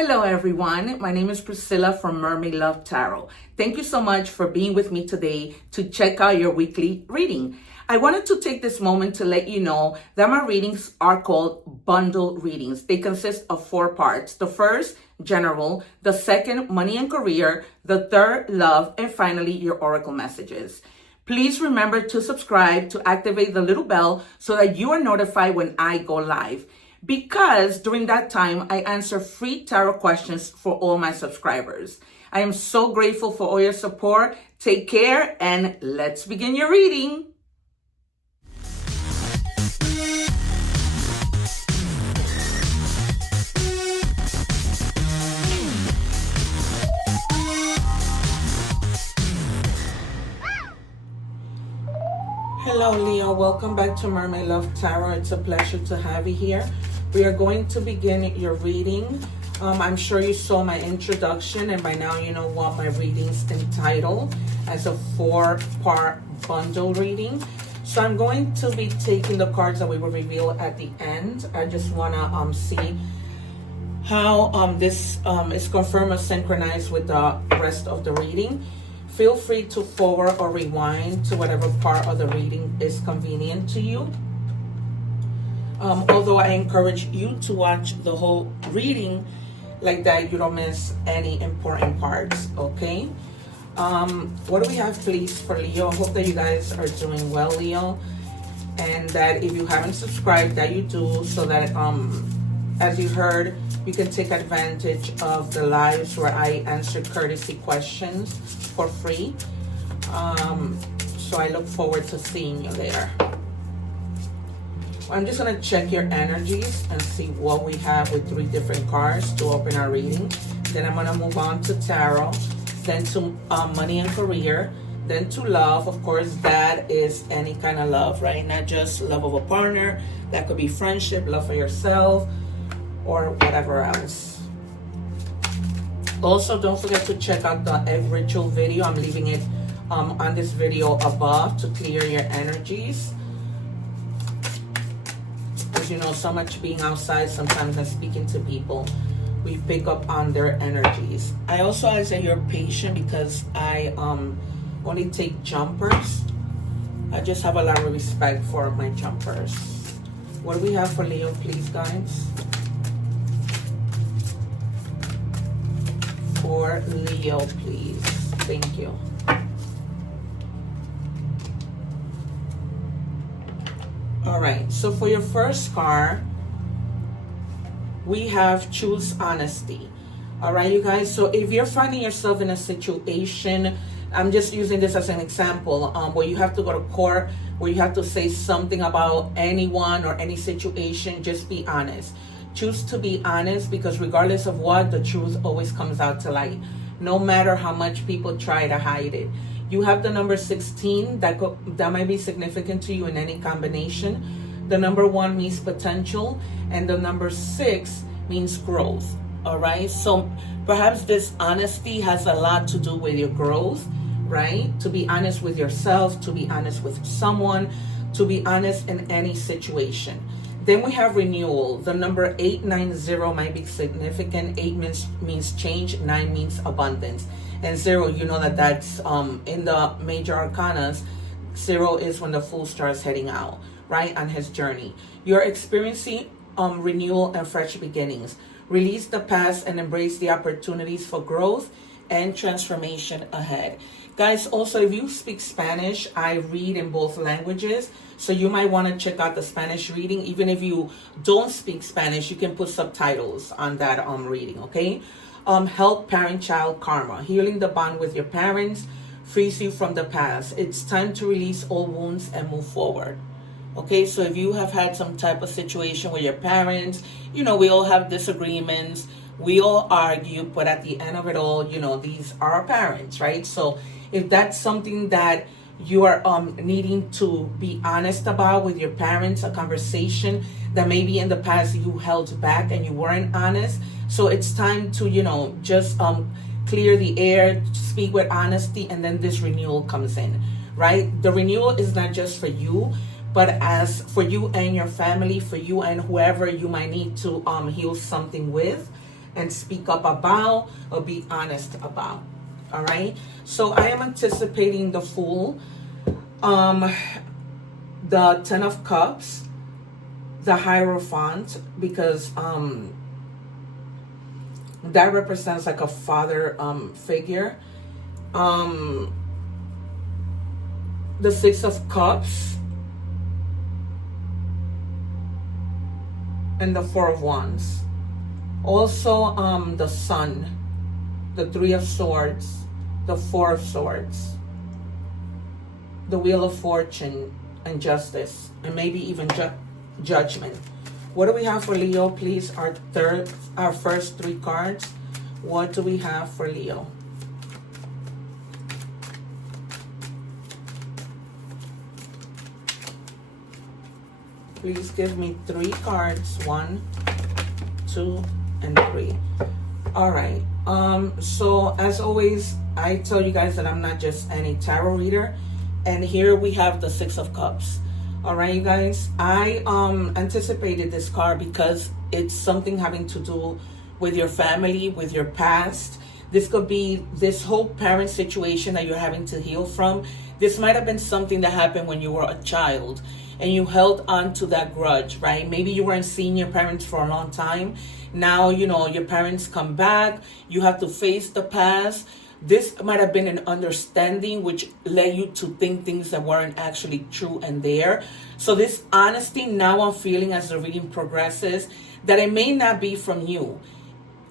Hello everyone, my name is Priscilla from Mermaid Love Tarot. Thank you so much for being with me today to check out your weekly reading. I wanted to take this moment to let you know that my readings are called bundle readings. They consist of 4 parts. The first, general. The second, money and career. The third, love. And finally, your oracle messages. Please remember to subscribe, to activate the little bell so that you are notified when I go live. Because during that time, I answer free tarot questions for all my subscribers. I am so grateful for all your support. Take care and let's begin your reading. Hello Leo, welcome back to Mermaid Love Tarot. It's a pleasure to have you here. We are going to begin your reading. I'm sure you saw my introduction and by now you know what my reading's entitled as a 4-part bundle reading. So I'm going to be taking the cards that we will reveal at the end. I just want to see how this is confirmed or synchronized with the rest of the reading. Feel free to forward or rewind to whatever part of the reading is convenient to you. Although I encourage you to watch the whole reading like that you don't miss any important parts, okay? What do we have, please, for Leo? I hope that you guys are doing well, Leo. And that if you haven't subscribed, that you do so that, as you heard, you can take advantage of the lives where I answer courtesy questions for free. So I look forward to seeing you there. I'm just going to check your energies and see what we have with 3 different cards to open our reading. Then I'm going to move on to tarot, then to money and career, then to love. Of course, that is any kind of love, right? Not just love of a partner. That could be friendship, love for yourself, or whatever else. Also, don't forget to check out the egg ritual video. I'm leaving it on this video above to clear your energies. As you know, so much being outside sometimes and speaking to people, we pick up on their energies. I also ask that you're patient because I only take jumpers. I just have a lot of respect for my jumpers. What do we have for Leo, please, guys? For Leo, please. Thank you. All right, so for your first card, we have choose honesty. All right, you guys, so if you're finding yourself in a situation, I'm just using this as an example, where you have to go to court, where you have to say something about anyone or any situation, just be honest. Choose to be honest because regardless of what, the truth always comes out to light, no matter how much people try to hide it. You have the number 16, that might be significant to you in any combination. The number 1 means potential, and the number 6 means growth. All right, so perhaps this honesty has a lot to do with your growth, right? To be honest with yourself, to be honest with someone, to be honest in any situation. Then we have renewal. The number 890 might be significant. 8 means change, 9 means abundance. And 0, you know that's in the major arcanas, 0 is when the fool starts heading out, right, on his journey. You're experiencing renewal and fresh beginnings. Release the past and embrace the opportunities for growth and transformation ahead. Guys, also, if you speak Spanish, I read in both languages. So you might want to check out the Spanish reading. Even if you don't speak Spanish, you can put subtitles on that reading, okay? Help parent-child karma. Healing the bond with your parents frees you from the past. It's time to release all wounds and move forward. Okay, so if you have had some type of situation with your parents, you know, we all have disagreements. We all argue, but at the end of it all, you know, these are our parents, right? So if that's something that you are needing to be honest about with your parents, a conversation that maybe in the past you held back and you weren't honest. So it's time to, you know, just clear the air, speak with honesty, and then this renewal comes in, right? The renewal is not just for you, but as for you and your family, for you and whoever you might need to heal something with. and speak up about or be honest about. All right, so I am anticipating the Fool, the Ten of Cups, the Hierophant, because that represents like a father figure. The Six of Cups and the Four of Wands. Also the Sun, the Three of Swords, the Four of Swords, the Wheel of Fortune and Justice, and maybe even Judgment. What do we have for Leo, please? Our first three cards. What do we have for Leo? Please give me three cards. 1, 2, and 3. All right. So as always, I tell you guys that I'm not just any tarot reader. And here we have the Six of Cups. All right, you guys. I anticipated this card because it's something having to do with your family, with your past. This could be this whole parent situation that you're having to heal from. This might have been something that happened when you were a child and you held on to that grudge, right? Maybe you weren't seeing your parents for a long time. Now, you know, your parents come back. You have to face the past. This might have been an understanding which led you to think things that weren't actually true and there. So this honesty, now I'm feeling as the reading progresses, that it may not be from you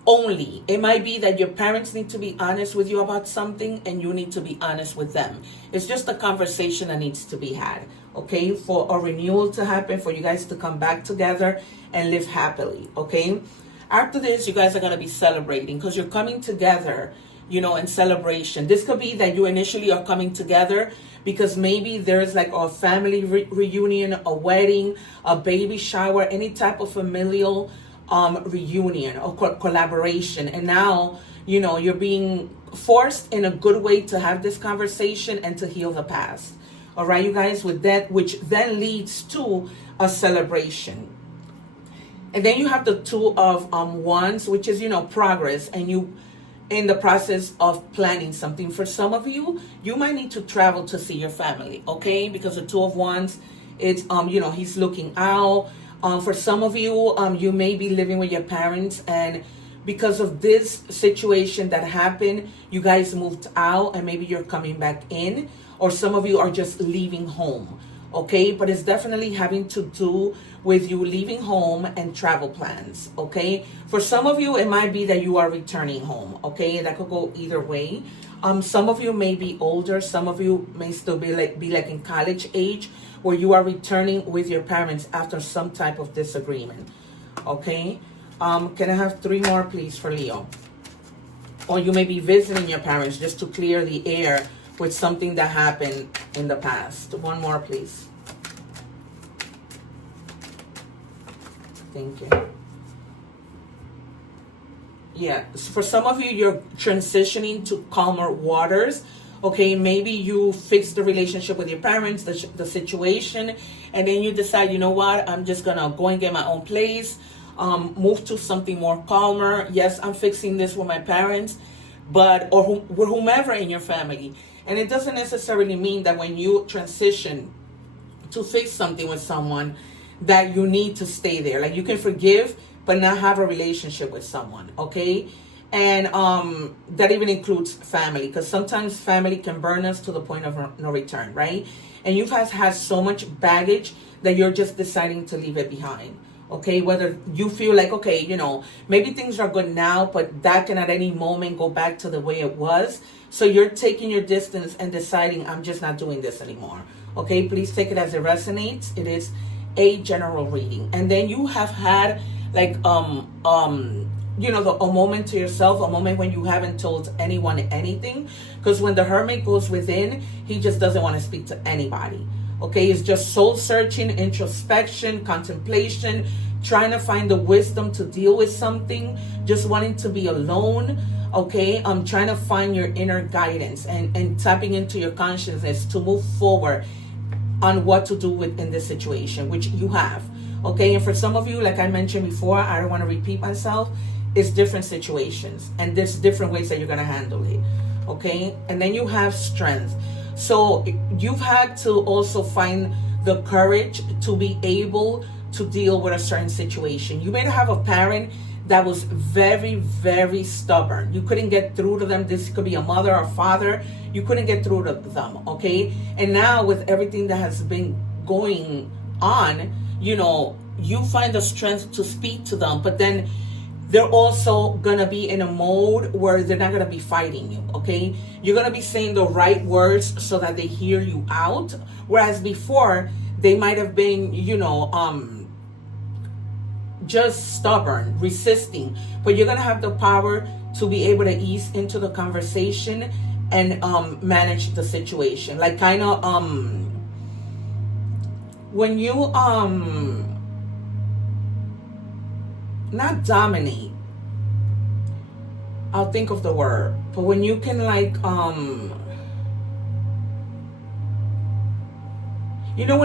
only. It might be that your parents need to be honest with you about something and you need to be honest with them. It's just a conversation that needs to be had, okay? For a renewal to happen, for you guys to come back together and live happily, okay? After this, you guys are going to be celebrating because you're coming together, you know, in celebration. This could be that you initially are coming together because maybe there's like a family reunion, a wedding, a baby shower, any type of familial reunion or collaboration. And now, you know, you're being forced in a good way to have this conversation and to heal the past. All right, you guys, with that, which then leads to a celebration. And then you have the Two of Wands, which is, you know, progress, and you in the process of planning something. For some of you, you might need to travel to see your family, okay? Because the Two of Wands, it's, you know, he's looking out. For some of you, you may be living with your parents, and because of this situation that happened, you guys moved out and maybe you're coming back in, or some of you are just leaving home, okay? But it's definitely having to do with you leaving home and travel plans, okay? For some of you, it might be that you are returning home, okay? That could go either way. Some of you may be older. Some of you may still be like in college age, where you are returning with your parents after some type of disagreement, okay? Can I have 3 more, please, for Leo? Or you may be visiting your parents just to clear the air with something that happened in the past. 1 more, please. Thank you. Yeah, for some of you, you're transitioning to calmer waters. Okay, maybe you fix the relationship with your parents, the situation, and then you decide, you know what, I'm just gonna go and get my own place, move to something more calmer. Yes, I'm fixing this with my parents, but or with whomever in your family. And it doesn't necessarily mean that when you transition to fix something with someone that you need to stay there. Like, you can forgive but not have a relationship with someone, okay? And that even includes family, because sometimes family can burn us to the point of no return, right? And you've had so much baggage that you're just deciding to leave it behind, okay? Whether you feel like, okay, you know, maybe things are good now, but that can at any moment go back to the way it was. So you're taking your distance and deciding, I'm just not doing this anymore, okay? Please take it as it resonates. It is a general reading. And then you have had like you know, a moment to yourself, a moment when you haven't told anyone anything, because when the Hermit goes within, he just doesn't want to speak to anybody, okay? It's just soul searching, introspection, contemplation, trying to find the wisdom to deal with something, just wanting to be alone, okay? Trying to find your inner guidance and tapping into your consciousness to move forward on what to do in this situation, which you have, okay? And for some of you, like I mentioned before, I don't want to repeat myself, it's different situations, and there's different ways that you're going to handle it. Okay, and then you have strength. So you've had to also find the courage to be able to deal with a certain situation. You may have a parent that was very, very stubborn. You couldn't get through to them. This could be a mother or father. You couldn't get through to them, okay? And now with everything that has been going on, you find the strength to speak to them, but then they're also gonna be in a mode where they're not gonna be fighting you, okay? You're gonna be saying the right words so that they hear you out, whereas before they might have been, just stubborn, resisting, but you're gonna have the power to be able to ease into the conversation and manage the situation. Like kind of when you not dominate, I'll think of the word, but when you can like when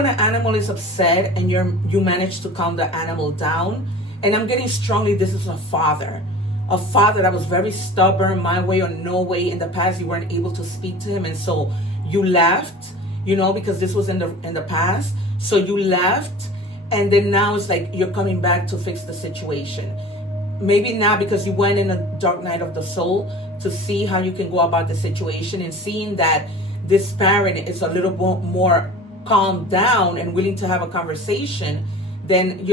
an animal is upset and you manage to calm the animal down. And I'm getting strongly, this is a father that was very stubborn, my way or no way. In the past, you weren't able to speak to him, and so you left, because this was in the past. So you left, and then now it's like you're coming back to fix the situation. Maybe not because you went in a dark night of the soul to see how you can go about the situation, and seeing that this parent is a little bit more calm down and willing to have a conversation, then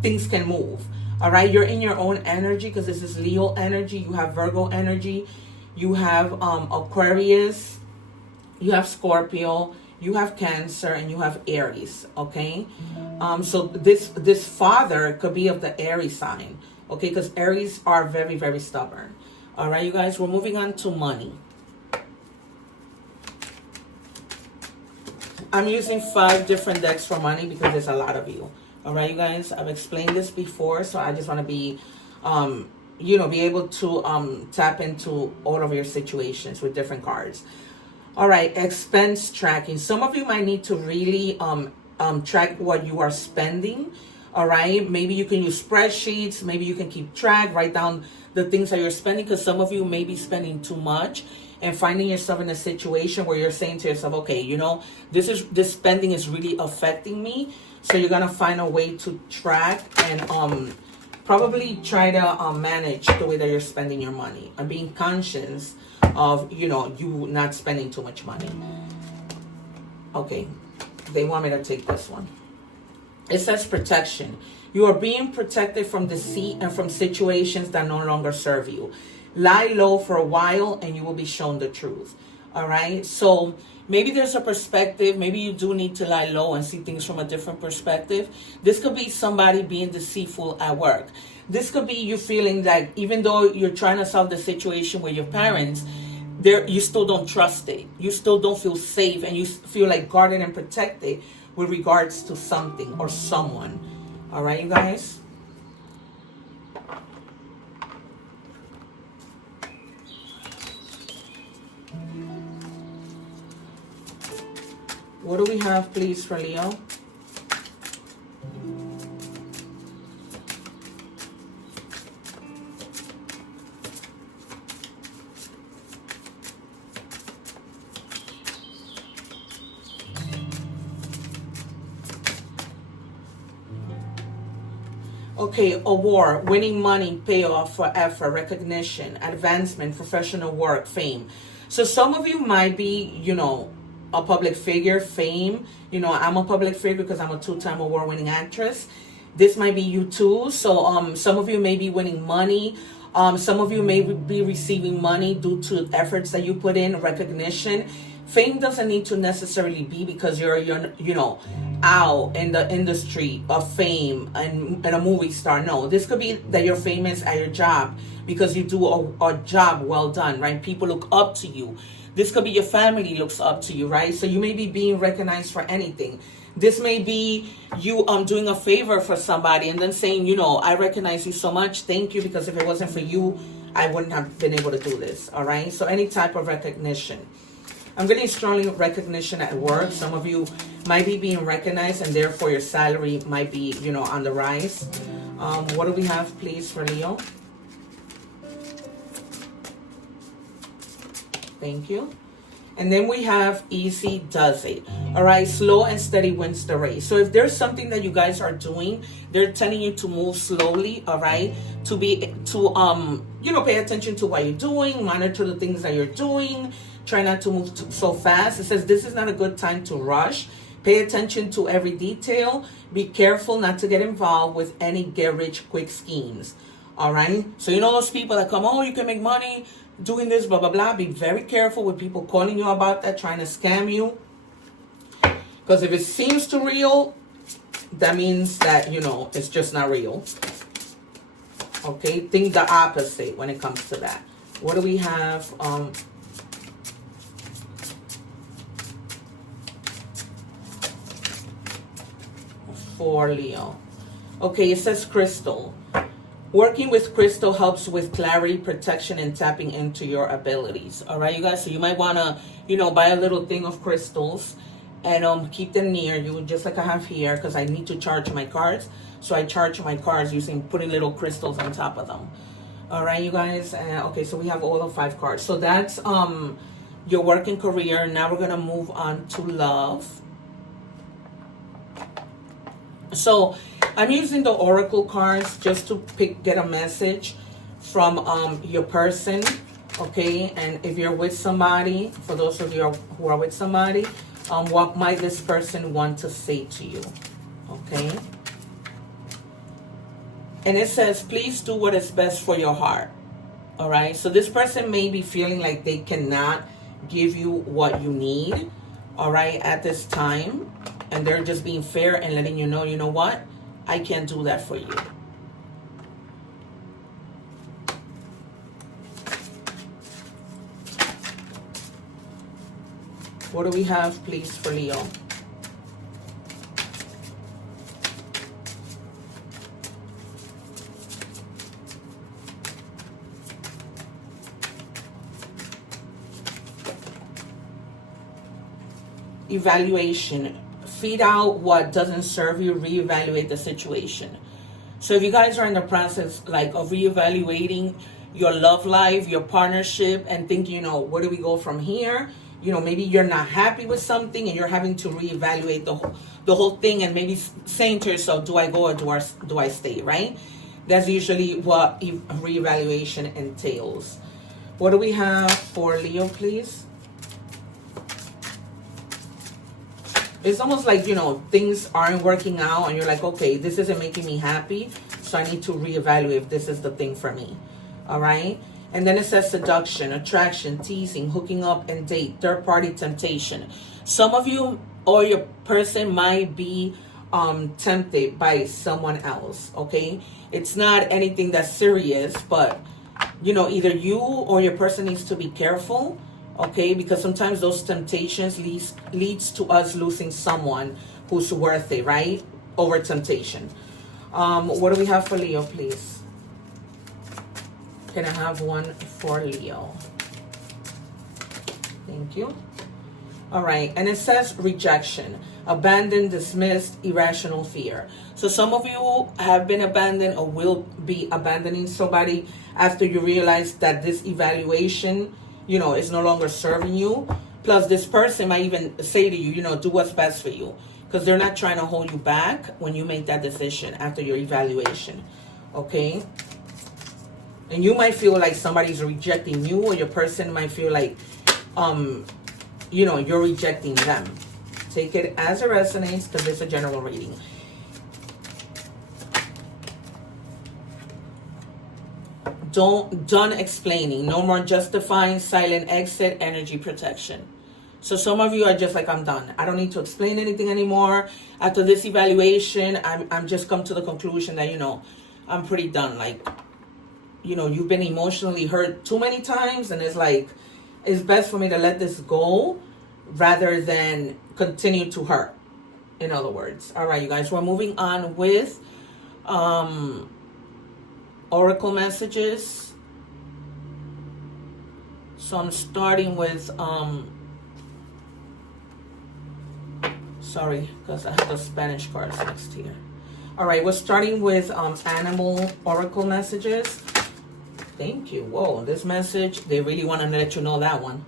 things can move. All right, you're in your own energy because this is Leo energy. You have Virgo energy, you have Aquarius, you have Scorpio, you have Cancer, and you have Aries. Okay, so this father could be of the Aries sign. Okay, because Aries are very, very stubborn. All right, you guys, we're moving on to money. I'm using 5 different decks for money because there's a lot of you. All right, you guys, I've explained this before, so I just want to be, be able to tap into all of your situations with different cards. All right, expense tracking. Some of you might need to really track what you are spending. All right, maybe you can use spreadsheets. Maybe you can keep track, write down the things that you're spending, because some of you may be spending too much and finding yourself in a situation where you're saying to yourself, okay, this spending is really affecting me. So you're gonna find a way to track and probably try to manage the way that you're spending your money and being conscious of you not spending too much money. Okay, they want me to take this one. It says protection. You are being protected from deceit and from situations that no longer serve you. Lie low for a while and you will be shown the truth. All right, so maybe there's a perspective. Maybe you do need to lie low and see things from a different perspective. This could be somebody being deceitful at work. This could be you feeling like even though you're trying to solve the situation with your parents, you still don't trust it. You still don't feel safe, and you feel like guarded and protected with regards to something or someone. All right, you guys. What do we have, please, for Leo? Okay, award, winning money, payoff for effort, recognition, advancement, professional work, fame. So some of you might be, a public figure, fame. I'm a public figure because I'm a 2-time award-winning actress. This might be you too. So some of you may be winning money. Some of you may be receiving money due to efforts that you put in, recognition. Fame doesn't need to necessarily be because you're out in the industry of fame and a movie star. No, this could be that you're famous at your job because you do a job well done, right? People look up to you. This could be your family looks up to you, right? So you may be being recognized for anything. This may be you doing a favor for somebody and then saying, I recognize you so much. Thank you, because if it wasn't for you, I wouldn't have been able to do this, all right? So any type of recognition. I'm getting strongly recognition at work. Some of you might be being recognized and therefore your salary might be, on the rise. What do we have, please, for Leo? Thank you. And then we have easy does it. All right, slow and steady wins the race. So if there's something that you guys are doing, they're telling you to move slowly, all right? To pay attention to what you're doing, monitor the things that you're doing, try not to move so fast. It says this is not a good time to rush. Pay attention to every detail. Be careful not to get involved with any get-rich-quick schemes, all right? So you know those people that come, oh, you can make money doing this, blah, blah, blah. Be very careful with people calling you about that, trying to scam you. Because if it seems too real, that means that, you know, it's just not real. Okay, think the opposite when it comes to that. What do we have? For Leo. Okay, it says crystal. Working with crystal helps with clarity, protection, and tapping into your abilities. All right, you guys. So you might want to, you know, buy a little thing of crystals and keep them near you, just like I have here, because I need to charge my cards. So I charge my cards putting little crystals on top of them. All right, you guys. Okay, so we have all of 5 cards. So that's your working career. Now we're gonna move on to love. So I'm using the oracle cards just to get a message from your person, okay? And if you're with somebody, for those of you who are with somebody, what might this person want to say to you, okay? And it says, please do what is best for your heart, all right? So this person may be feeling like they cannot give you what you need, all right, at this time. And they're just being fair and letting you know what? I can't do that for you. What do we have, please, for Leo? Evaluation. Feed out what doesn't serve you, reevaluate the situation. So if you guys are in the process of reevaluating your love life, your partnership, and think, where do we go from here? Maybe you're not happy with something and you're having to reevaluate the whole thing, and maybe saying to yourself, do I go or do I stay, right? That's usually what reevaluation entails. What do we have for Leo, please? It's almost like, things aren't working out and you're like, okay, this isn't making me happy, so I need to reevaluate if this is the thing for me. All right? And then it says seduction, attraction, teasing, hooking up and date, third-party temptation. Some of you or your person might be tempted by someone else, okay? It's not anything that's serious, but, either you or your person needs to be careful. Okay, because sometimes those temptations leads to us losing someone who's worth it, right? Over temptation. What do we have for Leo, please? Can I have one for Leo? Thank you. All right, and it says rejection, abandoned, dismissed, irrational fear. So some of you have been abandoned or will be abandoning somebody after you realize that this evaluation it's no longer serving you. Plus, this person might even say to you, do what's best for you. Because they're not trying to hold you back when you make that decision after your evaluation. Okay? And you might feel like somebody's rejecting you, or your person might feel like, you're rejecting them. Take it as it resonates, because it's a general reading. Done explaining. No more justifying, silent exit, energy protection. So some of you are just like, I'm done. I don't need to explain anything anymore. After this evaluation, I'm just come to the conclusion that, I'm pretty done. Like, you've been emotionally hurt too many times, and it's like, it's best for me to let this go rather than continue to hurt. In other words. All right, you guys, we're moving on with oracle messages. So I'm starting with sorry, because I have the Spanish cards next here. All right, we're starting with animal oracle messages. Thank you. Whoa, this message, they really want to let you know that one,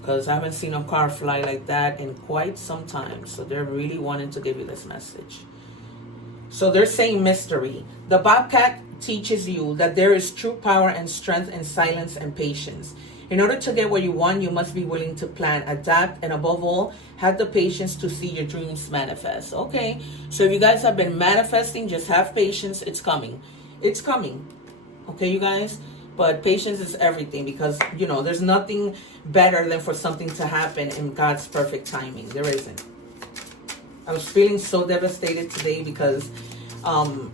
because I haven't seen a car fly like that in quite some time. So they're really wanting to give you this message. So they're saying mystery. The bobcat teaches you that there is true power and strength in silence and patience. In order to get what you want, you must be willing to plan, adapt, and above all, have the patience to see your dreams manifest. Okay, so if you guys have been manifesting, just have patience. It's coming. It's coming. Okay, you guys? But patience is everything, because, you know, there's nothing better than for something to happen in God's perfect timing. There isn't. I was feeling so devastated today because I'm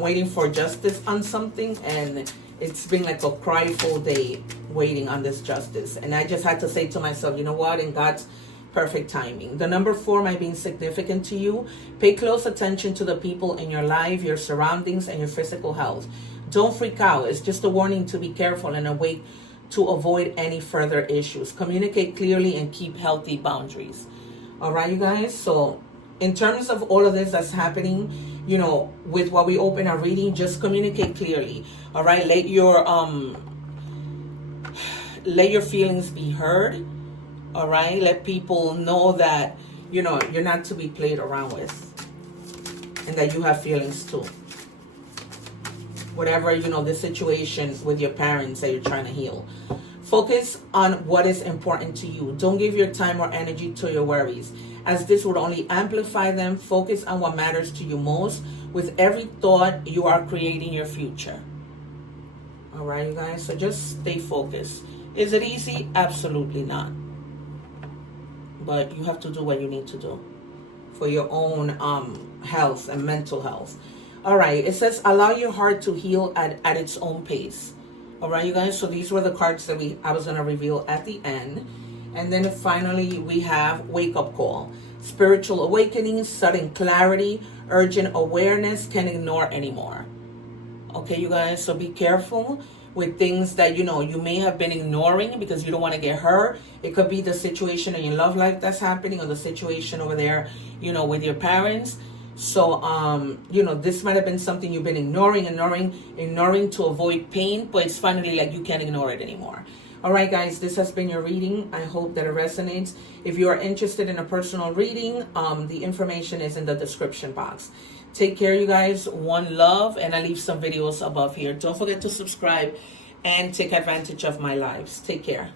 waiting for justice on something, and it's been like a cryful day waiting on this justice. And I just had to say to myself, you know what, in God's perfect timing. The number 4 might be insignificant to you. Pay close attention to the people in your life, your surroundings, and your physical health. Don't freak out. It's just a warning to be careful and awake to avoid any further issues. Communicate clearly and keep healthy boundaries. All right, you guys? So in terms of all of this that's happening, you know, with what we open our reading, just communicate clearly. All right, let your feelings be heard. All right, let people know that, you know, you're not to be played around with, and that you have feelings too. Whatever, you know, the situation with your parents that you're trying to heal. Focus on what is important to you. Don't give your time or energy to your worries, as this would only amplify them. Focus on what matters to you most. With every thought, you are creating your future. All right, you guys? So just stay focused. Is it easy? Absolutely not. But you have to do what you need to do for your own health and mental health. All right, it says, allow your heart to heal at its own pace. All right, you guys, so these were the cards that I was going to reveal at the end. And then finally, we have wake up call. Spiritual awakening, sudden clarity, urgent awareness, can't ignore anymore. Okay, you guys, so be careful with things that, you know, you may have been ignoring because you don't want to get hurt. It could be the situation in your love life that's happening, or the situation over there, you know, with your parents. So, you know, this might have been something you've been ignoring to avoid pain, but it's finally like you can't ignore it anymore. All right, guys, this has been your reading. I hope that it resonates. If you are interested in a personal reading, the information is in the description box. Take care, you guys. One love, and I leave some videos above here. Don't forget to subscribe and take advantage of my lives. Take care.